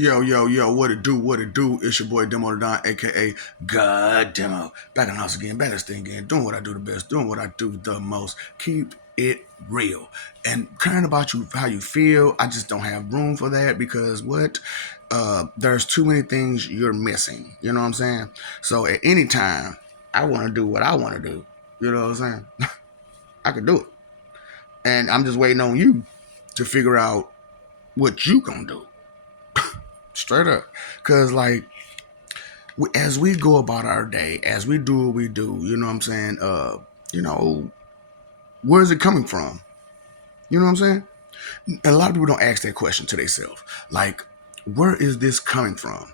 Yo, yo, yo, what it do, what it do? It's your boy Demo the Don, aka God Demo. Back in the house again, back in this thing again, doing what I do the best, doing what I do the most. Keep it real. And caring about you, how you feel, I just don't have room for that because what? There's too many things you're missing. You know what I'm saying? So at any time, I want to do what I want to do. You know what I'm saying? I can do it. And I'm just waiting on you to figure out what you gonna do. Straight up. Cause like as we go about our day, as we do what we do, you know what I'm saying? You know, where is it coming from? You know what I'm saying? And a lot of people don't ask that question to themselves. Like, where is this coming from?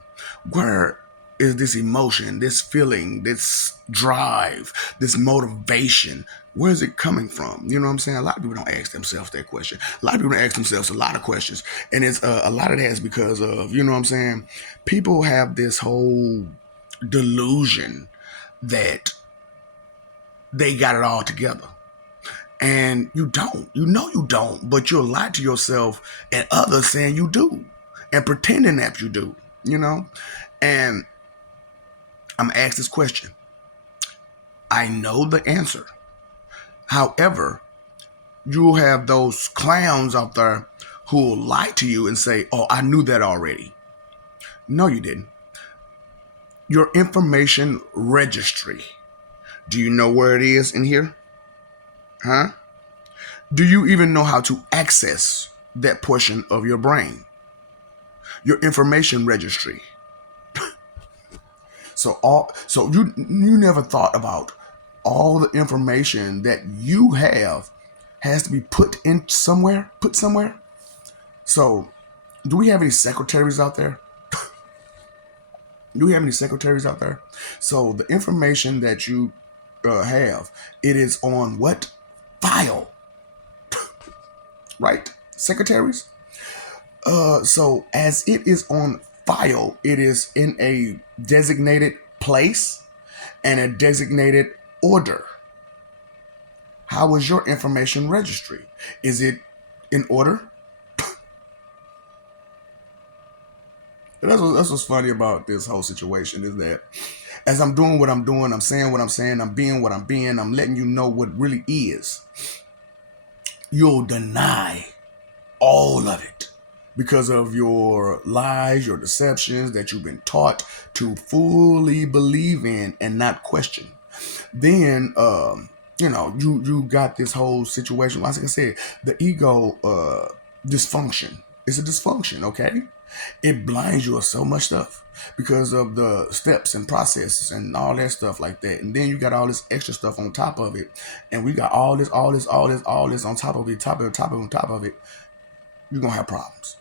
Where is this emotion, this feeling, this drive, this motivation? Where is it coming from? You know what I'm saying? A lot of people don't ask themselves that question. A lot of people don't ask themselves a lot of questions. And it's a lot of that is because of, you know what I'm saying? People have this whole delusion that they got it all together. And you don't. You know you don't, but you'll lie to yourself and others saying you do and pretending that you do, you know? And I'm asked this question. I know the answer. However, you'll have those clowns out there who will lie to you and say, oh, I knew that already. No, you didn't. Your information registry. Do you know where it is in here? Huh? Do you even know how to access that portion of your brain? Your information registry. So you never thought about all the information that you have has to be put in somewhere, put somewhere. So, do we have any secretaries out there? Do we have any secretaries out there? So the information that you have, it is on what file, right? Secretaries. So as it is on file, it is in a designated place and a designated order. How is your information registry? Is it in order? That's what's funny about this whole situation is that as I'm doing what I'm doing, I'm saying what I'm saying, I'm being what I'm being, I'm letting you know what really is. You'll deny all of it because of your lies, your deceptions that you've been taught to fully believe in and not question. Then, you got this whole situation. Like I said, the ego dysfunction. It's a dysfunction, okay? It blinds you of so much stuff because of the steps and processes and all that stuff like that. And then you got all this extra stuff on top of it. And we got all this on top of it, on top of it. You're going to have problems.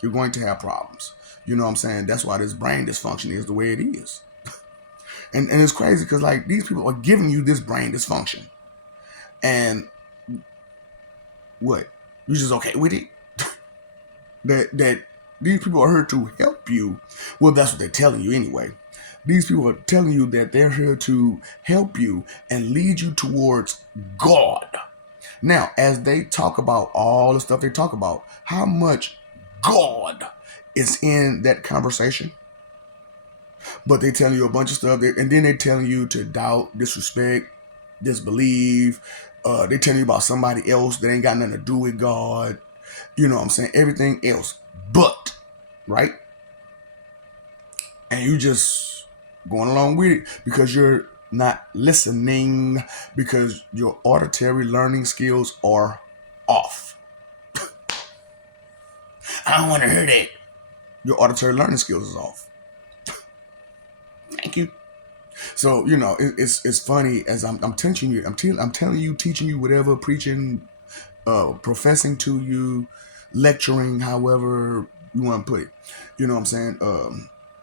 You're going to have problems. You know what I'm saying? That's why this brain dysfunction is the way it is. And it's crazy because like these people are giving you this brain dysfunction. And what? You just okay with it? that these people are here to help you. Well, that's what they're telling you anyway. These people are telling you that they're here to help you and lead you towards God. Now, as they talk about all the stuff they talk about, how much God is in that conversation? But they tell you a bunch of stuff, and then they're telling you to doubt, disrespect, disbelieve. They tell you about somebody else that ain't got nothing to do with God. You know what I'm saying? Everything else. But, right? And you just going along with it because you're not listening because your auditory learning skills are off. I don't want to hear that. Your auditory learning skills is off. Thank you. So it's funny as I'm teaching you. I'm telling you, teaching you, whatever, preaching, professing to you, lecturing, however you want to put it. You know what I'm saying?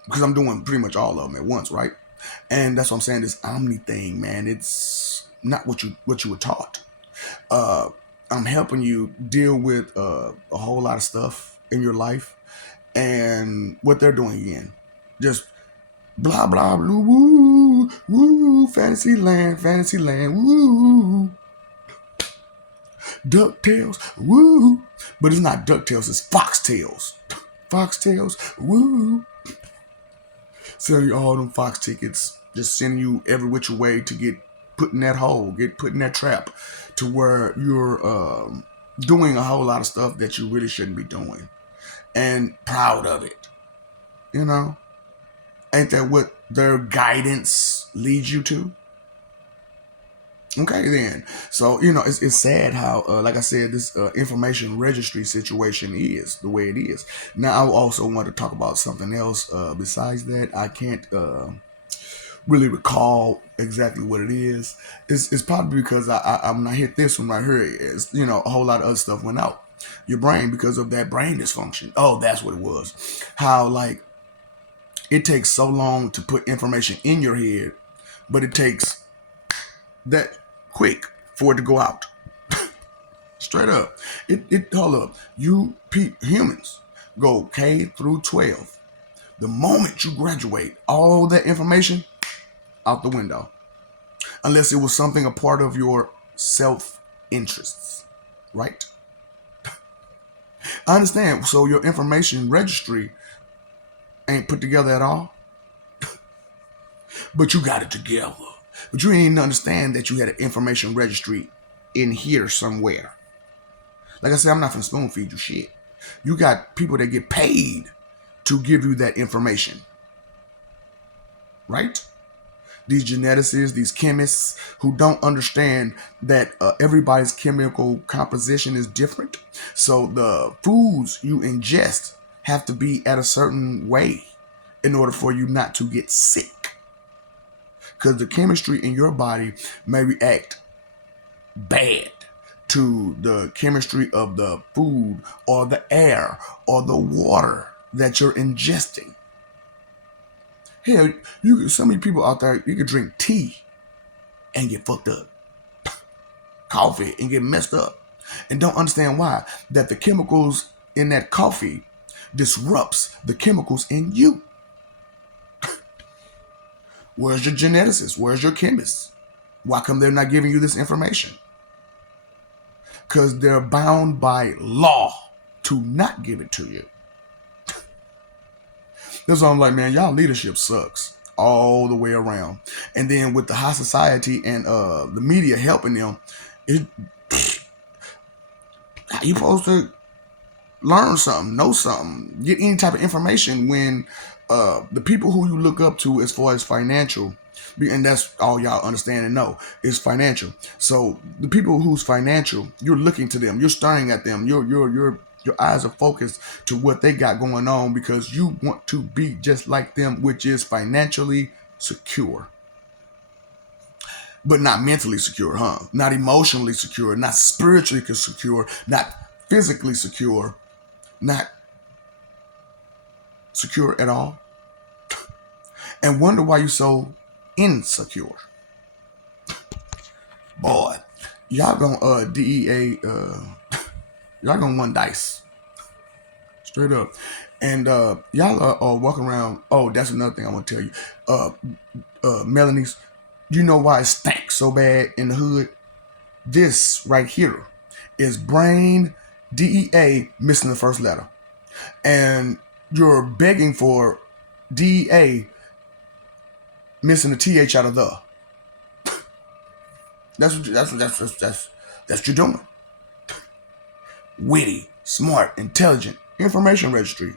Because I'm doing pretty much all of them at once, right? And that's what I'm saying. This omni thing, man, it's not what you were taught. I'm helping you deal with a whole lot of stuff in your life, and what they're doing again, just blah blah blah, woo woo, fantasy land, woo, DuckTales, woo. But it's not DuckTales, it's Foxtails. Foxtails, woo. Sell you all them Fox tickets. Just send you every which way to get put in that hole, get put in that trap, to where you're doing a whole lot of stuff that you really shouldn't be doing, and proud of it. You know, ain't that what their guidance leads you to? Okay, then. So, it's sad how, like I said, this information registry situation is the way it is. Now, I also want to talk about something else. Besides that, I can't really recall exactly what it is. It's probably because when I hit this one right here, a whole lot of other stuff went out. Your brain, because of that brain dysfunction. Oh, that's what it was. How, like, it takes so long to put information in your head, but it takes that quick for it to go out. Straight up. Hold up. Humans go K through 12. The moment you graduate, all that information out the window. Unless it was something a part of your self interests. Right? I understand. So your information registry ain't put together at all. But you got it together. But you didn't even understand that you had an information registry in here somewhere. Like I said, I'm not gonna spoon feed you shit. You got people that get paid to give you that information. Right? These geneticists, these chemists who don't understand that everybody's chemical composition is different. So the foods you ingest have to be at a certain way in order for you not to get sick. Because the chemistry in your body may react bad to the chemistry of the food or the air or the water that you're ingesting. Hell, so many people out there, you could drink tea and get fucked up. Coffee and get messed up. And don't understand why. That the chemicals in that coffee disrupts the chemicals in you. Where's your geneticist? Where's your chemist? Why come they're not giving you this information? Because they're bound by law to not give it to you. That's why I'm like, man, y'all leadership sucks all the way around. And then with the high society and the media helping them, how you supposed to learn something, know something, get any type of information when the people who you look up to as far as financial, and that's all y'all understand and know, is financial. So the people who's financial, you're looking to them, you're staring at them, your eyes are focused to what they got going on because you want to be just like them, which is financially secure. But not mentally secure, huh? Not emotionally secure, not spiritually secure, not physically secure, not secure at all. And wonder why you're so insecure. Boy, y'all gonna DEA y'all gonna win dice. Straight up. And y'all are walking around. Oh, that's another thing I want to tell you. Melanie's, you know why it stank so bad in the hood? This right here is brain DEA missing the first letter. And you're begging for DEA missing the TH out of the. That's what you're doing. Witty, smart, intelligent, information registry.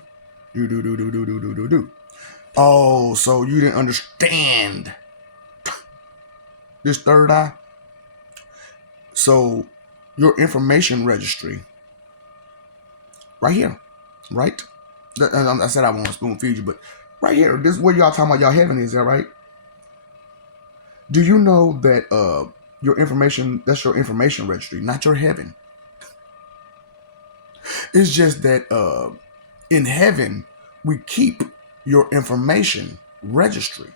Do. Oh, so you didn't understand this third eye? So your information registry, right here, right? I said I won't spoon feed you, but right here, this is where y'all talking about y'all heaven is, that right? Do you know that your information, that's your information registry, not your heaven? It's just that in heaven, we keep your information registry.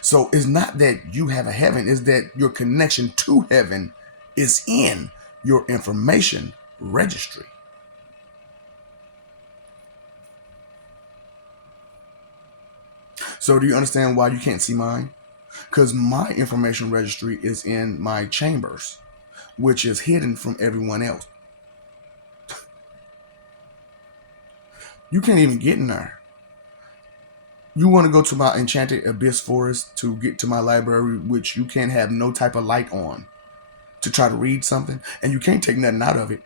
So it's not that you have a heaven, it's that your connection to heaven is in your information registry. So do you understand why you can't see mine? Because my information registry is in my chambers, which is hidden from everyone else. You can't even get in there. You want to go to my enchanted abyss forest to get to my library, which you can't have no type of light on to try to read something, and you can't take nothing out of it.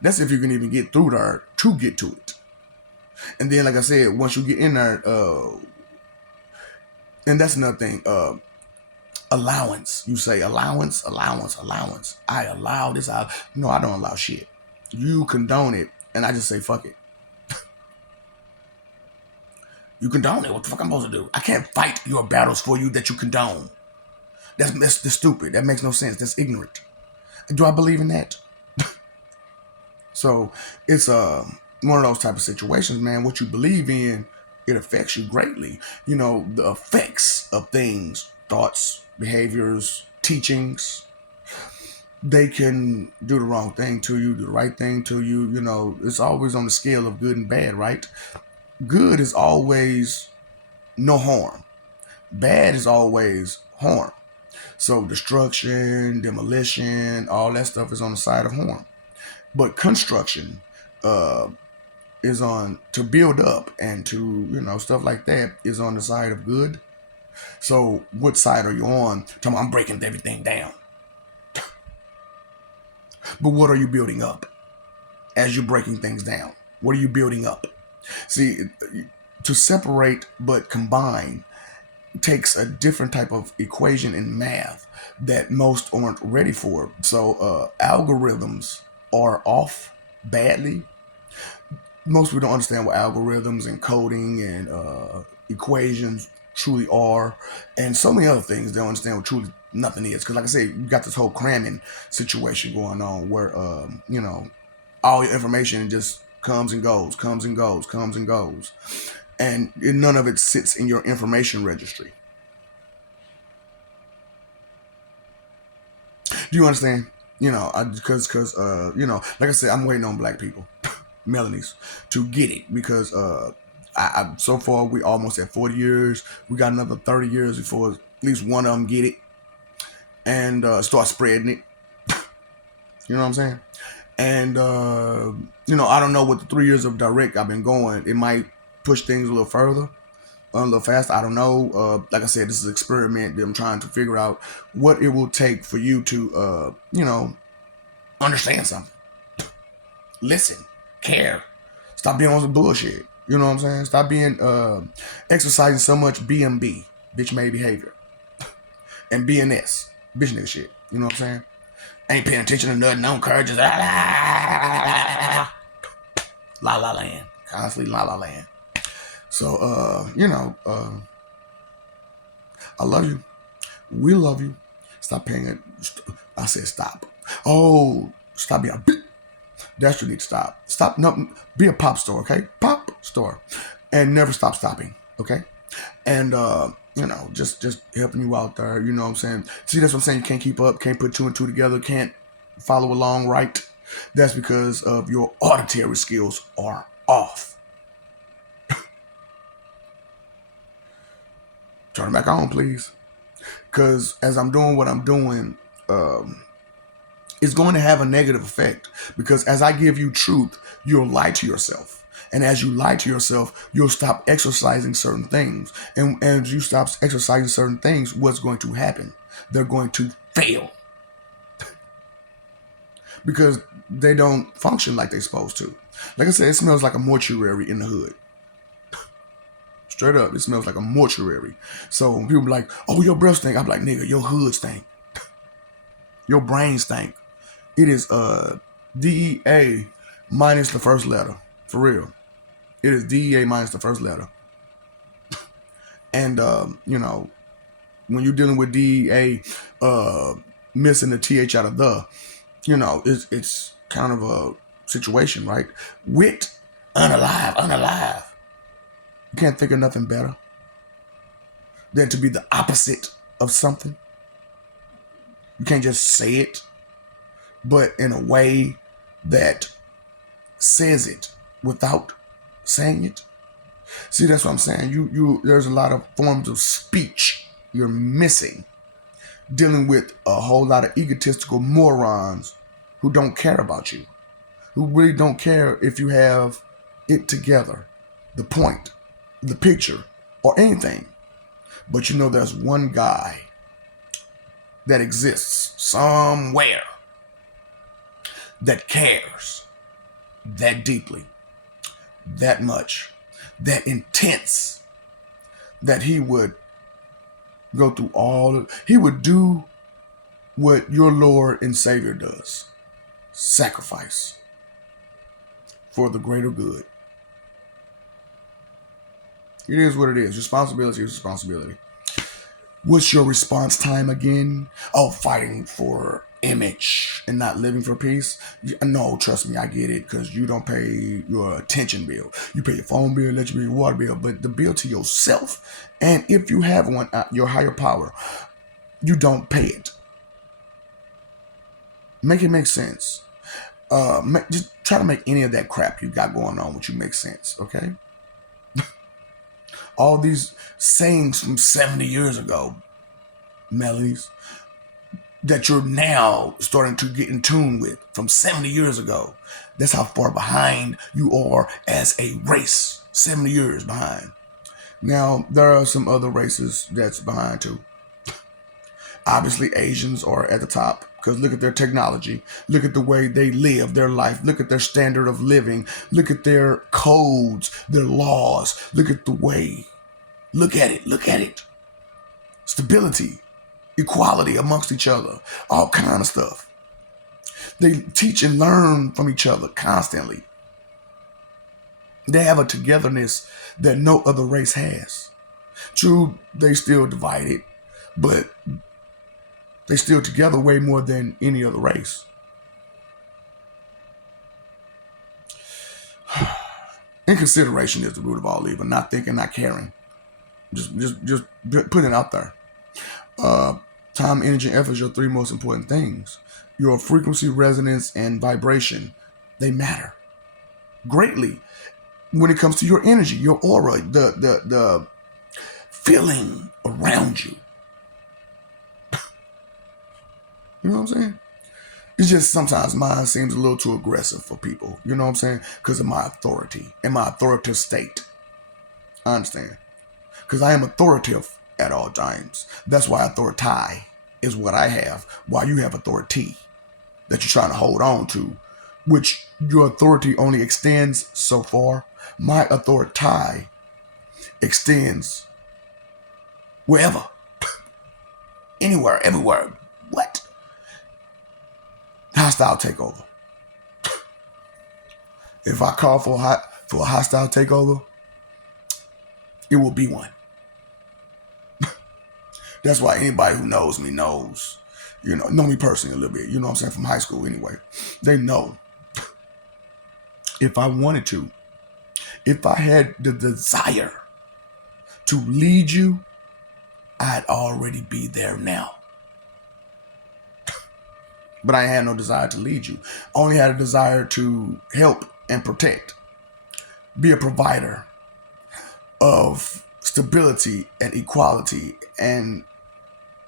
That's if you can even get through there to get to it. And then, like I said, once you get in there, and that's another thing. Allowance. You say allowance, allowance, allowance. I allow this. No, I don't allow shit. You condone it, and I just say fuck it. You condone it. What the fuck I'm supposed to do? I can't fight your battles for you that you condone. That's stupid. That makes no sense. That's ignorant. Do I believe in that? So it's one of those type of situations, man. What you believe in, it affects you greatly. You know, the effects of things, thoughts, behaviors, teachings, they can do the wrong thing to you, do the right thing to you. You know, it's always on the scale of good and bad, right? Good is always no harm. Bad is always harm. So destruction, demolition, all that stuff is on the side of harm. But construction uh, is on to build up and to, stuff like that is on the side of good. So what side are you on? Tell me, I'm breaking everything down. But what are you building up as you're breaking things down? What are you building up? See, to separate but combine takes a different type of equation in math that most aren't ready for. So algorithms are off badly. Most people don't understand what algorithms and coding and equations truly are, and so many other things they don't understand what truly nothing is. Because, like I said, you got this whole cramming situation going on where all your information just comes and goes, comes and goes, comes and goes, and none of it sits in your information registry. Do you understand? Because like I said, I'm waiting on black people, Melanies, to get it because so far we almost at 40 years. We got another 30 years before at least one of them get it and start spreading it. You know what I'm saying? And I don't know what the 3 years of direct I've been going. It might push things a little further, a little faster. I don't know. Like I said, this is an experiment that I'm trying to figure out what it will take for you to, understand something, listen, care, stop being on some bullshit. You know what I'm saying? Stop being exercising so much BMB, bitch made behavior, and BNS, bitch nigga shit. You know what I'm saying? Ain't paying attention to nothing. No encourages. La la land, constantly la la land. So I love you. We love you. Stop paying it. I said stop. Oh, stop being a bitch. That's what you need to stop. Stop. No, be a pop store, okay? Pop store, and never stop stopping, okay? And just helping you out there. You know what I'm saying? See, that's what I'm saying. You can't keep up. Can't put two and two together. Can't follow along right. That's because of your auditory skills are off. Turn it back on, please. Because as I'm doing what I'm doing, it's going to have a negative effect. Because as I give you truth, you'll lie to yourself. And as you lie to yourself, you'll stop exercising certain things. And as you stop exercising certain things, what's going to happen? They're going to fail. Because they don't function like they're supposed to. Like I said, it smells like a mortuary in the hood. Straight up, it smells like a mortuary. So when people be like, oh, your breath stink, I'm like, nigga, your hood stink. Your brain stink. It is DEA minus the first letter. For real. It is DEA minus the first letter. And, when you're dealing with DEA missing the TH out of the, it's kind of a situation, right? Wit, unalive. You can't think of nothing better than to be the opposite of something. You can't just say it, but in a way that says it without saying it. See, that's what I'm saying. You there's a lot of forms of speech you're missing, dealing with a whole lot of egotistical morons who don't care about you, who really don't care if you have it together, the point, the picture, or anything. But you know there's one guy that exists somewhere that cares that deeply, that much, that intense, that he would go through he would do what your Lord and Savior does. Sacrifice for the greater good. It is what it is. Responsibility is responsibility. What's your response time again? Oh, fighting for image and not living for peace? No, trust me, I get it, because you don't pay your attention bill. You pay your phone bill, electric bill, your water bill, but the bill to yourself, and if you have one, your higher power, you don't pay it. Make it make sense. Just try to make any of that crap you got going on with you make sense, okay? All these sayings from 70 years ago, melodies, that you're now starting to get in tune with from 70 years ago. That's how far behind you are as a race. 70 years behind. Now, there are some other races that's behind too. Obviously, Asians are at the top, because look at their technology. Look at the way they live their life. Look at their standard of living. Look at their codes, their laws. Look at the way. Look at it. Look at it. Stability, equality amongst each other, all kind of stuff. They teach and learn from each other constantly. They have a togetherness that no other race has. True, they still divided, but they still together way more than any other race. Inconsideration is the root of all evil. Not thinking, not caring. Just put it out there. Time, energy, and effort are your three most important things. Your frequency, resonance, and vibration, they matter greatly when it comes to your energy, your aura, the feeling around you. You know what I'm saying? It's just sometimes mine seems a little too aggressive for people. You know what I'm saying? Because of my authority and my authoritative state. I understand. Because I am authoritative at all times. That's why authority is what I have, while you have authority that you're trying to hold on to, which your authority only extends so far. My authority extends wherever, anywhere, everywhere. What? Hostile takeover. If I call for a hostile takeover, it will be one. That's why anybody who knows me knows, know me personally a little bit, you know what I'm saying, from high school anyway. They know if I wanted to, if I had the desire to lead you, I'd already be there now. But I had no desire to lead you. I only had a desire to help and protect, be a provider of stability and equality and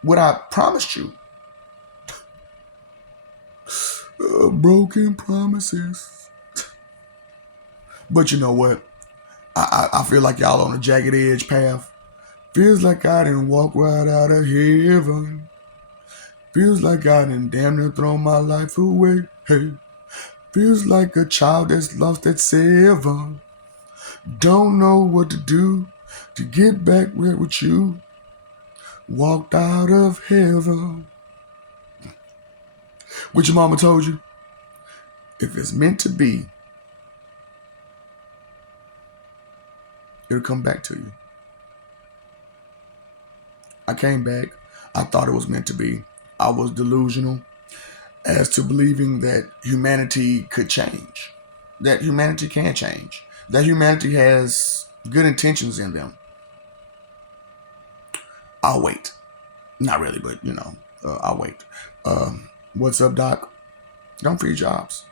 what I promised you. Broken promises. But you know what? I feel like y'all on a jagged edge path. Feels like I didn't walk right out of heaven. Feels like I didn't damn near throw my life away. Hey, feels like a child that's lost at 7. Don't know what to do to get back with you. Walked out of heaven. What your mama told you? If it's meant to be, it'll come back to you. I came back. I thought it was meant to be. I was delusional as to believing that humanity could change, that humanity can change, that humanity has good intentions in them. I'll wait. Not really, but I'll wait. What's up, Doc? Don't feed jobs.